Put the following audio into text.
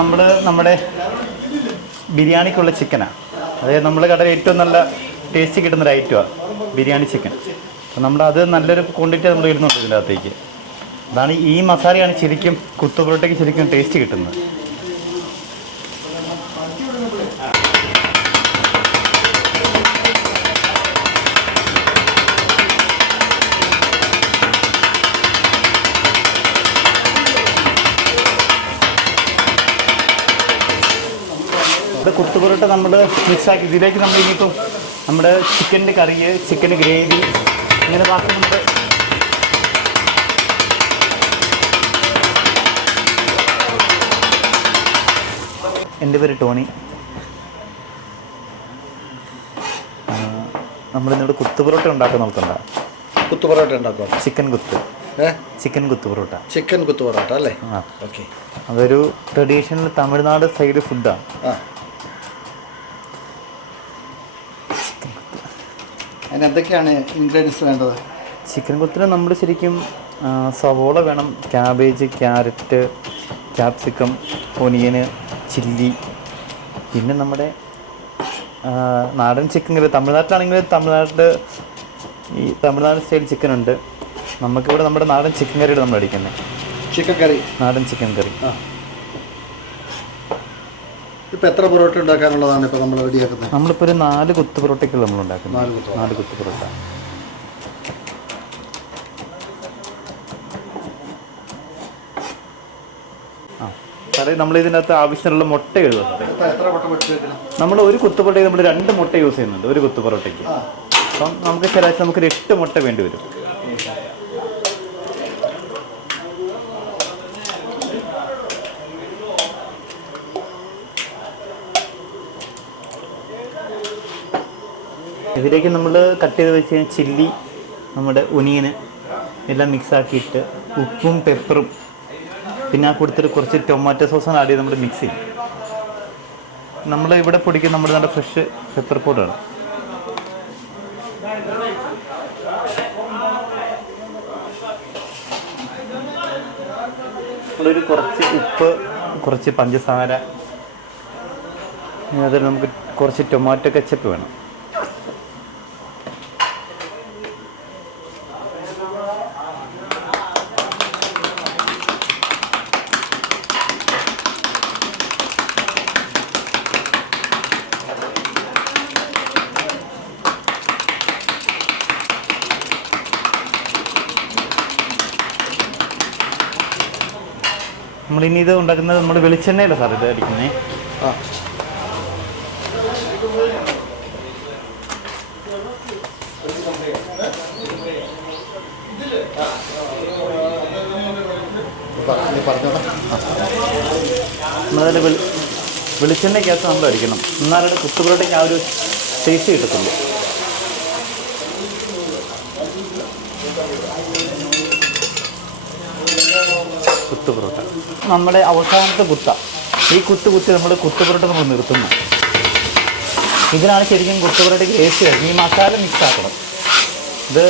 നമ്മൾ നമ്മുടെ ബിരിയാണിക്കുള്ള ചിക്കനാണ് അതായത് നമ്മുടെ കടയിൽ ഏറ്റവും നല്ല ടേസ്റ്റ് കിട്ടുന്നൊരു ഐറ്റമാണ് ബിരിയാണി ചിക്കൻ. അപ്പോൾ നമ്മൾ അത് നല്ലൊരു ക്വാണ്ടിറ്റി നമ്മൾ ഇടുന്നുണ്ട് ഇതിന്റെ അകത്തേക്ക് അതാണ് ഈ മസാലയാണ് ശരിക്കും കുത്തു പൊറോട്ടയ്ക്ക് ശരിക്കും ടേസ്റ്റ് കിട്ടുന്നത്. ഇത് കുത്തു പൊറോട്ട നമ്മൾ മിക്സാക്കി ഇതിലേക്ക് നമ്മൾ ഇനിയിപ്പം നമ്മുടെ ചിക്കന്റെ കറി ചിക്കൻ ഗ്രേവി ഇങ്ങനെ ബാക്കി നമ്മുടെ എന്റെ പേര് ടോണി. ആ, നമ്മളിന്നിവിടെ കുത്തു പൊറോട്ട ഉണ്ടാക്കാൻ നോക്കണ്ട. കുത്തു പൊറോട്ട ഉണ്ടാക്കുക ചിക്കൻ കുത്ത്. ചിക്കൻ കുത്തു പൊറോട്ട. ചിക്കൻ കുത്തു പൊറോട്ട അല്ലേ? ഓക്കെ അതൊരു ട്രഡീഷണൽ തമിഴ്നാട് സൈഡ് ഫുഡാണ് അതിന് എന്തൊക്കെയാണ് ഇൻഗ്രീഡിയൻസ് വേണ്ടത്? ചിക്കൻ കുത്തിന് നമ്മൾ ശരിക്കും സവോള വേണം. Cabbage carrot capsicum onion chilli പിന്നെ നമ്മുടെ നാടൻ ചിക്കൻ കറി തമിഴ്നാട്ടിലാണെങ്കിൽ തമിഴ്നാട്ടിൽ ഈ തമിഴ്നാട് സ്റ്റൈൽ ചിക്കൻ ഉണ്ട്. നമുക്കിവിടെ നമ്മുടെ നാടൻ ചിക്കൻ കറിയുടെ നമ്മൾ അടിക്കുന്നത് ചിക്കൻ കറി നാടൻ ചിക്കൻ കറി ആ ഇപ്പം എത്ര പൊറോട്ട ഉണ്ടാക്കാനുള്ളതാണ് ഇപ്പോൾ നമ്മൾ റെഡിയാക്കുന്നത്? നമ്മളിപ്പോൾ ഒരു നാല് കുത്തു പൊറോട്ടയ്ക്ക് നമ്മൾ ഉണ്ടാക്കുന്നത്. നാല് കുത്ത് നാല് കുത്തു പൊറോട്ട. സാറേ നമ്മൾ ഇതിനകത്ത് ആവശ്യത്തിനുള്ള മുട്ട എഴുതുന്നുണ്ട് ഇപ്പം നമ്മൾ ഒരു കുത്തു പൊറോട്ടയ്ക്ക് നമ്മൾ രണ്ട് മുട്ട യൂസ് ചെയ്യുന്നുണ്ട് ഒരു കുത്തു പൊറോട്ടയ്ക്ക്. ആ. അപ്പം നമുക്ക് ശരാശരി നമുക്കൊരു എട്ട് മുട്ട വേണ്ടി വരും. ഇതിലേക്ക് നമ്മൾ കട്ട് ചെയ്ത് വെച്ച് കഴിഞ്ഞാൽ ചില്ലി നമ്മുടെ ഒനിയന് എല്ലാം മിക്സ് ആക്കിയിട്ട് ഉപ്പും പെപ്പറും പിന്നെ ആ കൊടുത്തിട്ട് കുറച്ച് ടൊമാറ്റോ സോസാണ് ആഡ് ചെയ്ത് നമ്മൾ മിക്സ് നമ്മൾ ഇവിടെ പൊടിക്കുന്ന നമ്മുടെ നല്ല ഫ്രഷ് പെപ്പർ പൗഡറാണ് നമ്മളൊരു കുറച്ച് ഉപ്പ് കുറച്ച് പഞ്ചസാര അതിൽ നമുക്ക് കുറച്ച് ടൊമാറ്റോ കച്ചപ്പ് വേണം. നമ്മളിനി ഇത് ഉണ്ടാക്കുന്നത് നമ്മൾ വെളിച്ചെണ്ണയിലാണ് സാർ ഇത് അടിക്കുന്നത് ആ. നമ്മളതിൽ വെളി വെളിച്ചെണ്ണയ്ക്കകത്ത് നമ്മൾ അടിക്കണം. എന്നാലും കുത്തുപുരട്ടയ്ക്ക് ആ ഒരു ടേസ്റ്റ് കിട്ടത്തുള്ളൂ. കുത്തു നമ്മുടെ അവസാനത്തെ കുത്ത. ഈ കുത്ത് കുത്തി നമ്മൾ കുത്തു നമ്മൾ നിർത്തുന്നു. ഇതിനാണ് ശരിക്കും കുത്തു പൊറോട്ടയ്ക്ക് ടേസ്റ്റ് ഈ മസാല മിക്സ് ആക്കണം. ഇത്